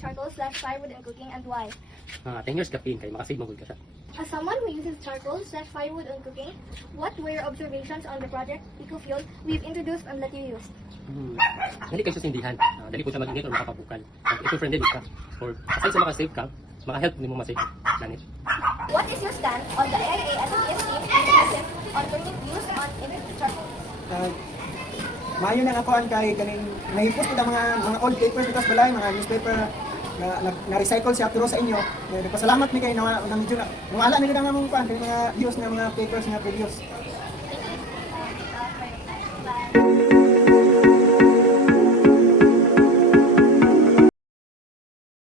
charcoal/firewood in cooking and why? 10 years gapin kay makasave magud ka siya. As someone who uses charcoal/firewood in cooking, what were your observations on the project EcoFuel we've introduced and that you used? Dali kayo sa sindihan. Dali po siya mag-init o makapabukal. Eco-friendly ka. Or aside sa makasave ka, maka-help din mo masave planet. What is your stand on the AIA and the team initiative on turning use on into charcoal? Maayo na ako kay ganing nahipot ko mga old paper because balay mga newspaper na recycle siya pero sa inyo. Nagpasalamat mi kay na medyo na wala na gid ang among kuan kay mga views na mga papers nga previous.